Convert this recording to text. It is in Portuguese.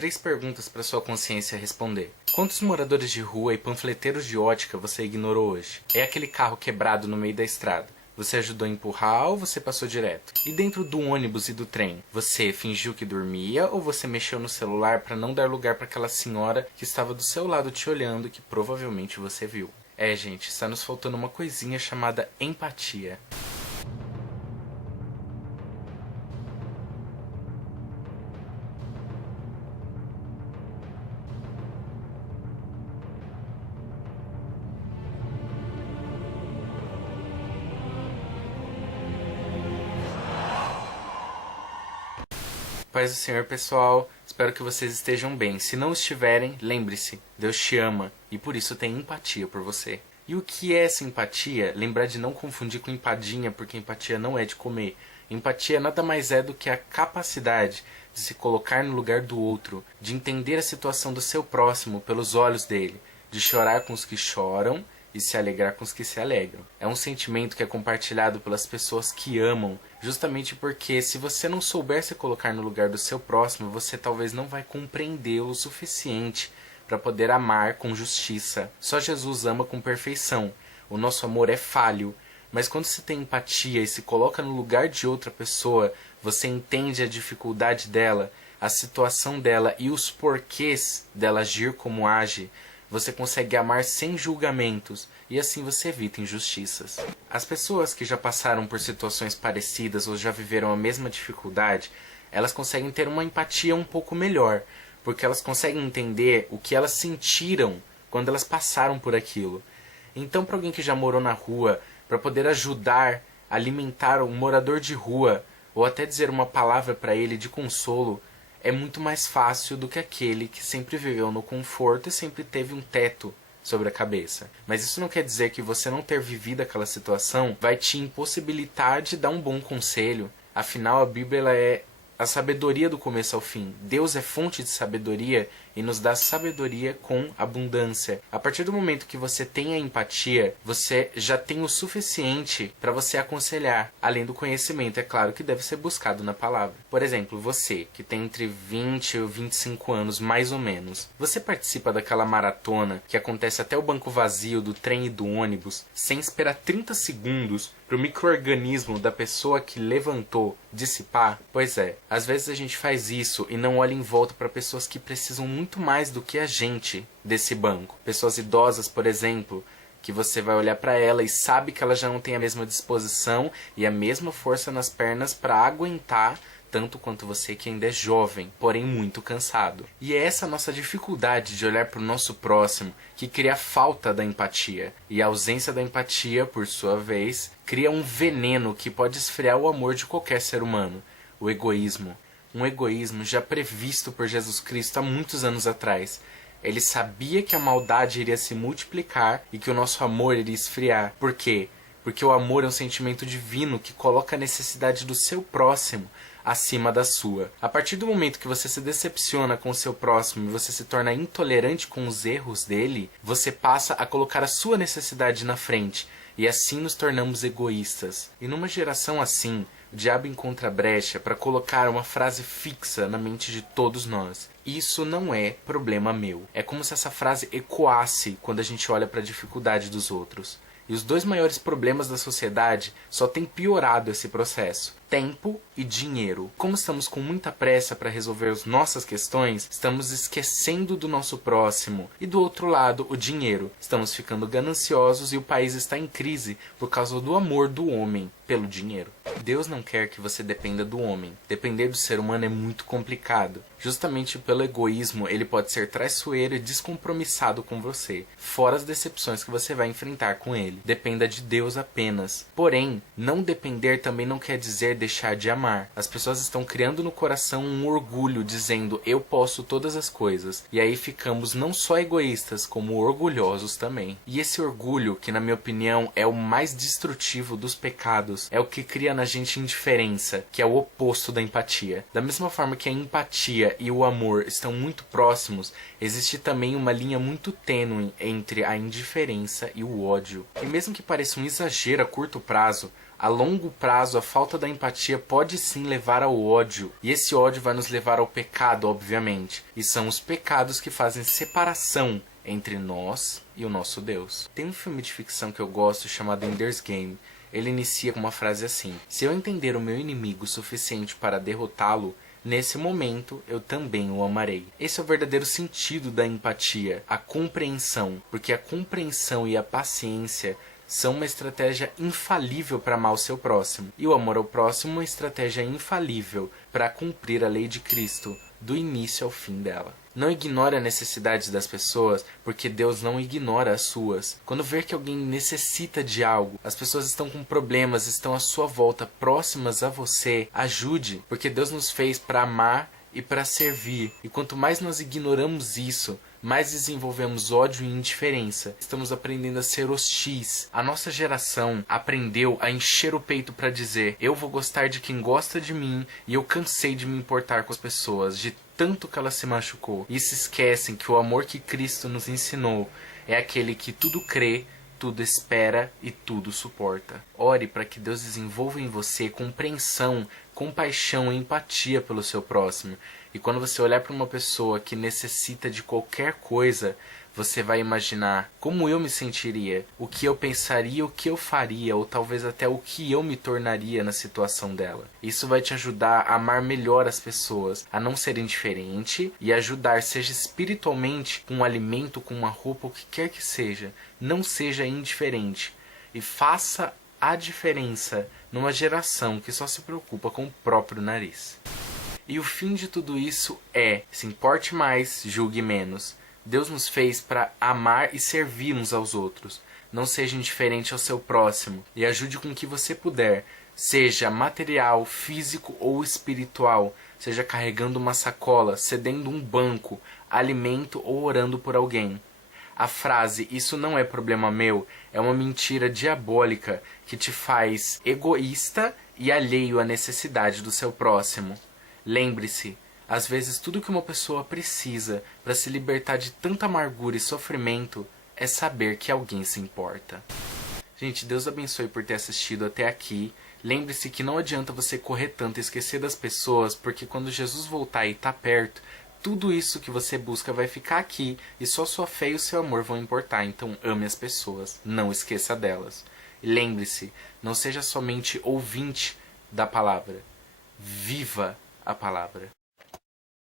3 perguntas para sua consciência responder. Quantos moradores de rua e panfleteiros de ótica você ignorou hoje? É aquele carro quebrado no meio da estrada. Você ajudou a empurrar ou você passou direto? E dentro do ônibus e do trem, você fingiu que dormia ou você mexeu no celular para não dar lugar para aquela senhora que estava do seu lado te olhando e que provavelmente você viu? Gente, está nos faltando uma coisinha chamada empatia. Paz do Senhor, pessoal. Espero que vocês estejam bem. Se não estiverem, lembre-se, Deus te ama e por isso tem empatia por você. E o que é essa empatia? Lembrar de não confundir com empadinha, porque empatia não é de comer. Empatia nada mais é do que a capacidade de se colocar no lugar do outro, de entender a situação do seu próximo pelos olhos dele, de chorar com os que choram e se alegrar com os que se alegram. É um sentimento que é compartilhado pelas pessoas que amam, justamente porque se você não souber se colocar no lugar do seu próximo, você talvez não vai compreendê-lo o suficiente para poder amar com justiça. Só Jesus ama com perfeição. O nosso amor é falho, mas quando se tem empatia e se coloca no lugar de outra pessoa, você entende a dificuldade dela, a situação dela e os porquês dela agir como age. Você consegue amar sem julgamentos e assim você evita injustiças. As pessoas que já passaram por situações parecidas ou já viveram a mesma dificuldade, elas conseguem ter uma empatia um pouco melhor, porque elas conseguem entender o que elas sentiram quando elas passaram por aquilo. Então, para alguém que já morou na rua, para poder ajudar, alimentar um morador de rua, ou até dizer uma palavra para ele de consolo, é muito mais fácil do que aquele que sempre viveu no conforto e sempre teve um teto sobre a cabeça. Mas isso não quer dizer que você não ter vivido aquela situação vai te impossibilitar de dar um bom conselho. Afinal, a Bíblia ela é a sabedoria do começo ao fim. Deus é fonte de sabedoria e nos dá sabedoria com abundância. A partir do momento que você tem a empatia, você já tem o suficiente para você aconselhar, além do conhecimento, é claro, que deve ser buscado na palavra. Por exemplo, você, que tem entre 20 e 25 anos, mais ou menos, você participa daquela maratona que acontece até o banco vazio do trem e do ônibus, sem esperar 30 segundos para o micro-organismo da pessoa que levantou dissipar? Pois é, às vezes a gente faz isso e não olha em volta para pessoas que precisam muito mais do que a gente desse banco. Pessoas idosas, por exemplo, que você vai olhar para ela e sabe que ela já não tem a mesma disposição e a mesma força nas pernas para aguentar tanto quanto você que ainda é jovem, porém muito cansado. E é essa nossa dificuldade de olhar para o nosso próximo que cria a falta da empatia. E a ausência da empatia, por sua vez, cria um veneno que pode esfriar o amor de qualquer ser humano. O egoísmo. Um egoísmo já previsto por Jesus Cristo há muitos anos atrás. Ele sabia que a maldade iria se multiplicar e que o nosso amor iria esfriar. Por quê? Porque o amor é um sentimento divino que coloca a necessidade do seu próximo acima da sua. A partir do momento que você se decepciona com o seu próximo e você se torna intolerante com os erros dele, você passa a colocar a sua necessidade na frente. E assim nos tornamos egoístas. E numa geração assim, o diabo encontra brecha para colocar uma frase fixa na mente de todos nós. Isso não é problema meu. É como se essa frase ecoasse quando a gente olha para a dificuldade dos outros. E os 2 maiores problemas da sociedade só têm piorado esse processo: tempo e dinheiro. Como estamos com muita pressa para resolver as nossas questões, estamos esquecendo do nosso próximo. E do outro lado, o dinheiro. Estamos ficando gananciosos e o país está em crise por causa do amor do homem pelo dinheiro. Deus não quer que você dependa do homem. Depender do ser humano é muito complicado. Justamente pelo egoísmo, ele pode ser traiçoeiro e descompromissado com você, fora as decepções que você vai enfrentar com ele. Dependa de Deus apenas. Porém, não depender também não quer dizer deixar de amar. As pessoas estão criando no coração um orgulho, dizendo eu posso todas as coisas. E aí ficamos não só egoístas, como orgulhosos também. E esse orgulho, que na minha opinião é o mais destrutivo dos pecados, é o que cria na gente indiferença, que é o oposto da empatia. Da mesma forma que a empatia e o amor estão muito próximos, existe também uma linha muito tênue entre a indiferença e o ódio. E mesmo que pareça um exagero a curto prazo, A longo prazo, a falta da empatia pode sim levar ao ódio. E esse ódio vai nos levar ao pecado, obviamente. E são os pecados que fazem separação entre nós e o nosso Deus. Tem um filme de ficção que eu gosto chamado Ender's Game. Ele inicia com uma frase assim: se eu entender o meu inimigo o suficiente para derrotá-lo, nesse momento eu também o amarei. Esse é o verdadeiro sentido da empatia, a compreensão. Porque a compreensão e a paciência são uma estratégia infalível para amar o seu próximo. E o amor ao próximo é uma estratégia infalível para cumprir a lei de Cristo, do início ao fim dela. Não ignore as necessidades das pessoas, porque Deus não ignora as suas. Quando ver que alguém necessita de algo, as pessoas estão com problemas, estão à sua volta, próximas a você, ajude, porque Deus nos fez para amar e para servir. E quanto mais nós ignoramos isso, mais desenvolvemos ódio e indiferença. Estamos aprendendo a ser hostis. A nossa geração aprendeu a encher o peito para dizer: eu vou gostar de quem gosta de mim e eu cansei de me importar com as pessoas, de tanto que ela se machucou. E se esquecem que o amor que Cristo nos ensinou é aquele que tudo crê, tudo espera e tudo suporta. Ore para que Deus desenvolva em você compreensão, compaixão e empatia pelo seu próximo. E quando você olhar para uma pessoa que necessita de qualquer coisa, você vai imaginar como eu me sentiria, o que eu pensaria, o que eu faria, ou talvez até o que eu me tornaria na situação dela. Isso vai te ajudar a amar melhor as pessoas, a não ser indiferente e ajudar, seja espiritualmente, com um alimento, com uma roupa, o que quer que seja. Não seja indiferente e faça a diferença numa geração que só se preocupa com o próprio nariz. E o fim de tudo isso é: se importe mais, julgue menos. Deus nos fez para amar e servir uns aos outros. Não seja indiferente ao seu próximo e ajude com o que você puder, seja material, físico ou espiritual, seja carregando uma sacola, cedendo um banco, alimento ou orando por alguém. A frase "isso não é problema meu" é uma mentira diabólica que te faz egoísta e alheio à necessidade do seu próximo. Lembre-se, às vezes tudo que uma pessoa precisa para se libertar de tanta amargura e sofrimento é saber que alguém se importa. Gente, Deus abençoe por ter assistido até aqui. Lembre-se que não adianta você correr tanto e esquecer das pessoas, porque quando Jesus voltar e tá perto, tudo isso que você busca vai ficar aqui e só sua fé e o seu amor vão importar. Então ame as pessoas, não esqueça delas. E lembre-se, não seja somente ouvinte da palavra, viva a palavra.